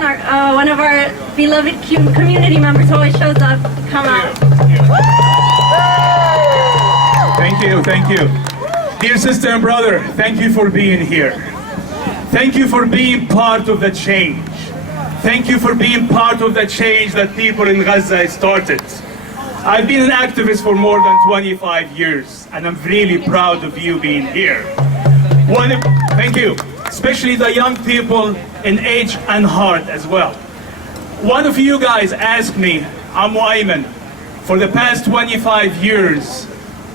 Hassan, one of our beloved community members, who always shows up. Come out. Thank you. Dear sister and brother, thank you for being here. Thank you for being part of the change. Thank you for being part of the change that people in Gaza started. I've been an activist for more than 25 years, and I'm really proud of you being here. Thank you, especially the young people in age and heart as well. One of you guys asked me, Amu Ayman, for the past 25 years,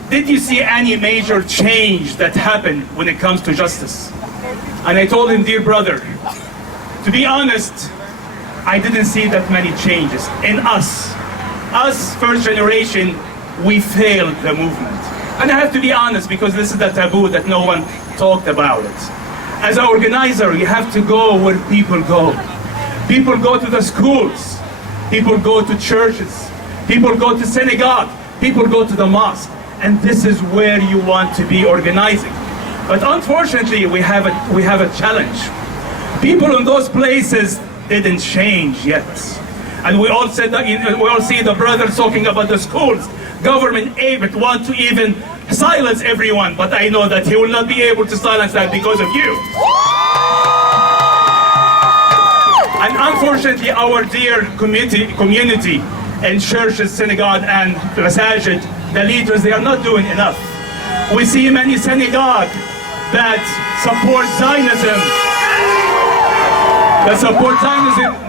did you see any major change that happened when it comes to justice? And I told him, dear brother, to be honest, I didn't see that many changes in us. Us, first generation, we failed the movement. And I have to be honest, because this is the taboo that no one talked about it. As an organizer, you have to go where people go. People go to the schools. People go to churches. People go to synagogue. People go to the mosque. And this is where you want to be organizing. But unfortunately, we have a challenge. People in those places didn't change yet. And we all see the brothers talking about the schools. Government Abbott want to even silence everyone, but I know that he will not be able to silence that because of you. And unfortunately, our dear community and churches, synagogue and masajid, the leaders, they are not doing enough. We see many synagogues that support Zionism,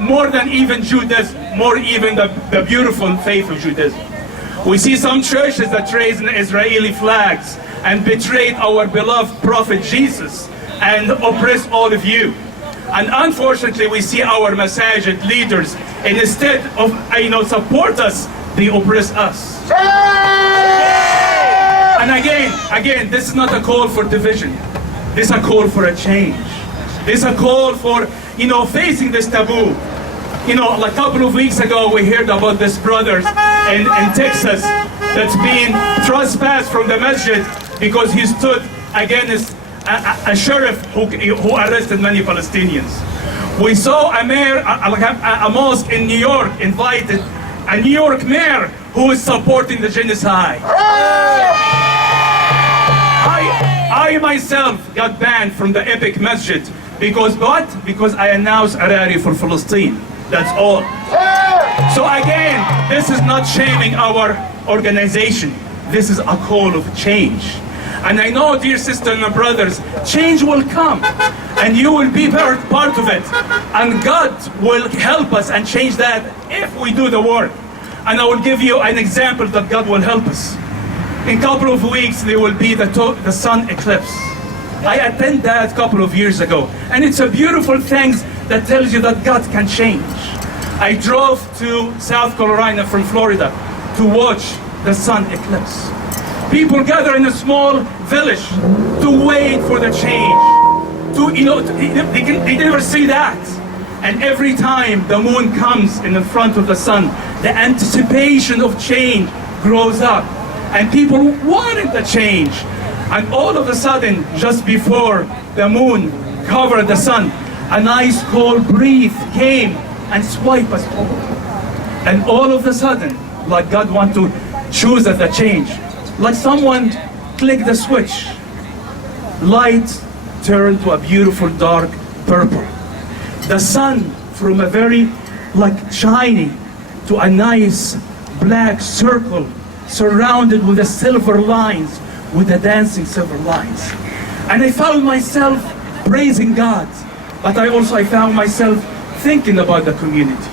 more than even Judaism, more even the beautiful faith of Judaism. We see some churches that raise Israeli flags and betrayed our beloved prophet Jesus and oppress all of you. And unfortunately, we see our masajid leaders, and instead of support us, they oppress us. And again, this is not a call for division. This is a call for a change. This is a call for facing this taboo. A couple of weeks ago, we heard about this brother in Texas that's been trespassed from the masjid because he stood against a sheriff who arrested many Palestinians. We saw a mayor, a mosque in New York invited a New York mayor who is supporting the genocide. I myself got banned from the Epic Masjid because what? Because I announced a rally for Palestine. That's all. So again, this is not shaming our organization. This is a call of change. And I know, dear sisters and brothers, change will come. And you will be part of it. And God will help us and change that if we do the work. And I will give you an example that God will help us. In a couple of weeks, there will be the sun eclipse. I attended that a couple of years ago. And it's a beautiful thing that tells you that God can change. I drove to South Carolina from Florida to watch the sun eclipse. People gather in a small village to wait for the change. They never see that. And every time the moon comes in the front of the sun, the anticipation of change grows up. And people wanted the change. And all of a sudden, just before the moon covered the sun, a nice cold breeze came and swiped us all. And all of a sudden, like God wants to choose as a change, like someone clicked the switch, light turned to a beautiful dark purple. The sun from a very shiny to a nice black circle surrounded with the silver lines, with the dancing silver lines. And I found myself praising God, but I found myself thinking about the community,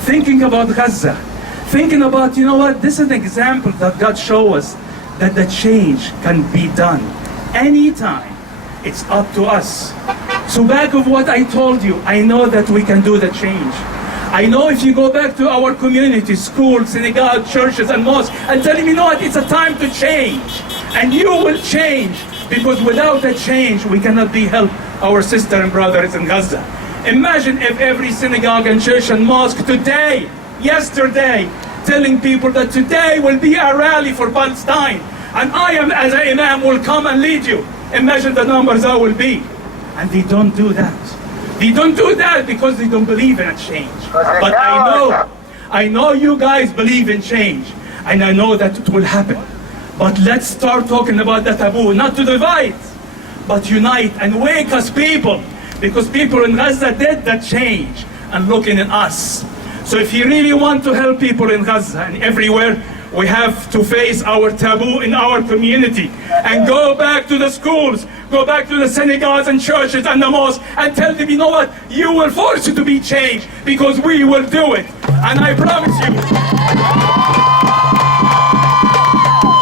thinking about Gaza, thinking about, this is an example that God showed us that the change can be done anytime. It's up to us. So back of what I told you, I know that we can do the change. I know if you go back to our community, schools, synagogue, churches, and mosques, and tell them, what, it's a time to change. And you will change, because without a change, we cannot help our sisters and brothers in Gaza. Imagine if every synagogue and church and mosque today, yesterday, telling people that today will be a rally for Palestine, and I am, as an imam, will come and lead you. Imagine the numbers that will be. And they don't do that. They don't do that because they don't believe in a change. But I know you guys believe in change, and I know that it will happen. But let's start talking about the taboo, not to divide, but unite and wake us people, because people in Gaza did that change and looking at us. So if you really want to help people in Gaza and everywhere, we have to face our taboo in our community and go back to the schools, go back to the synagogues and churches and the mosques and tell them, you know what, you will force it to be changed because we will do it. And I promise you,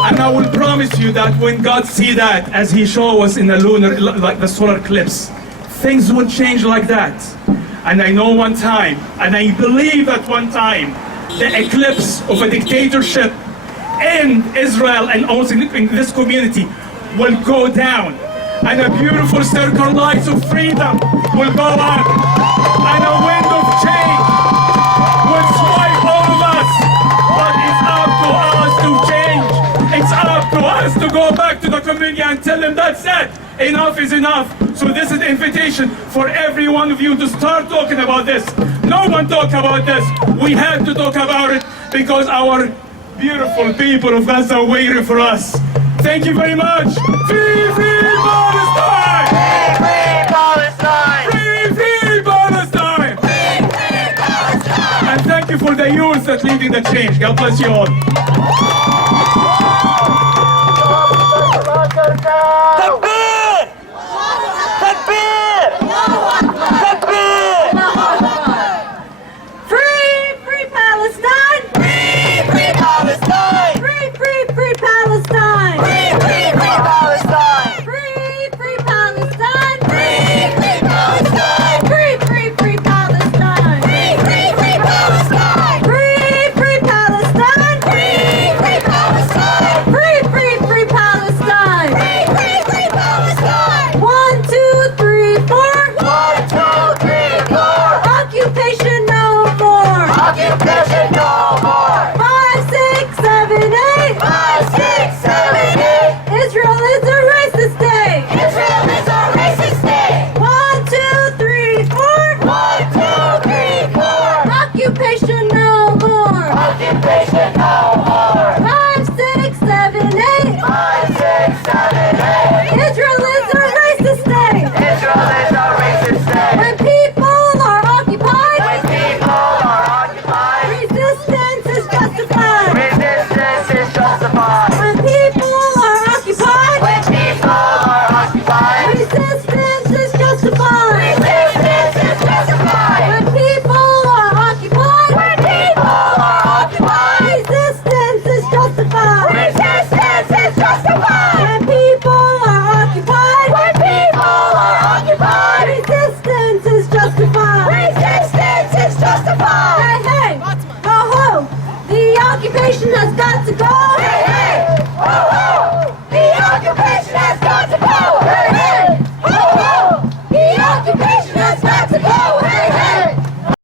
and I will promise you that when God see that, as He showed us in the lunar, like the solar eclipse, things will change like that. And I know one time, and I believe that one time, the eclipse of a dictatorship in Israel and also in this community will go down. And a beautiful circle lights of freedom will go up. And a wind of change will swipe all of us. But it's up to us to change. It's up to us to go back to the community and tell them that's it. Enough is enough. So this is the invitation for every one of you to start talking about this. No one talk about this. We have to talk about it because our beautiful people of Gaza are waiting for us. Thank you very much. Free, free Palestine! Free Palestine! Free, free Palestine! Free Palestine! And thank you for the youth that's leading the change. God bless you all. Takbir! Takbir! Takbir! Free, free Palestine! Free, free Palestine! Free, free, free Palestine! Free, free, free Palestine! Free, free Palestine! Free, free Palestine! Free, free, free Palestine! Free, free, free Palestine! Free, free Palestine! Free, free Palestine! Free, free, free Palestine! Free, free, free Palestine! 1, 2, 3, 4. 1, 2, 3, 4. Occupation no more. Occupation no more. 5, 6, 7, 8. 5, 6, 7, 8. Israel is a racist state. Israel is a racist state. 1, 2, 3, 4. 1, 2, 3, 4. Occupation no more. Occupation no more. 5, 6, 7, 8. 5, 6, 7, 8. Israel is a racist state. Israel is a racist state. When people are occupied, When people are occupied, resistance is justified. resistance is justified. When people are occupied, When people are occupied, resistance is justified. resistance is justified. When people are occupied, When people are occupied, resistance is justified. resistance is justified. When people are occupied, When people are occupied, resistance is justified. resistance is justified. Hey, hey, ho, ho, the occupation has got to go. Hey, hey, ho,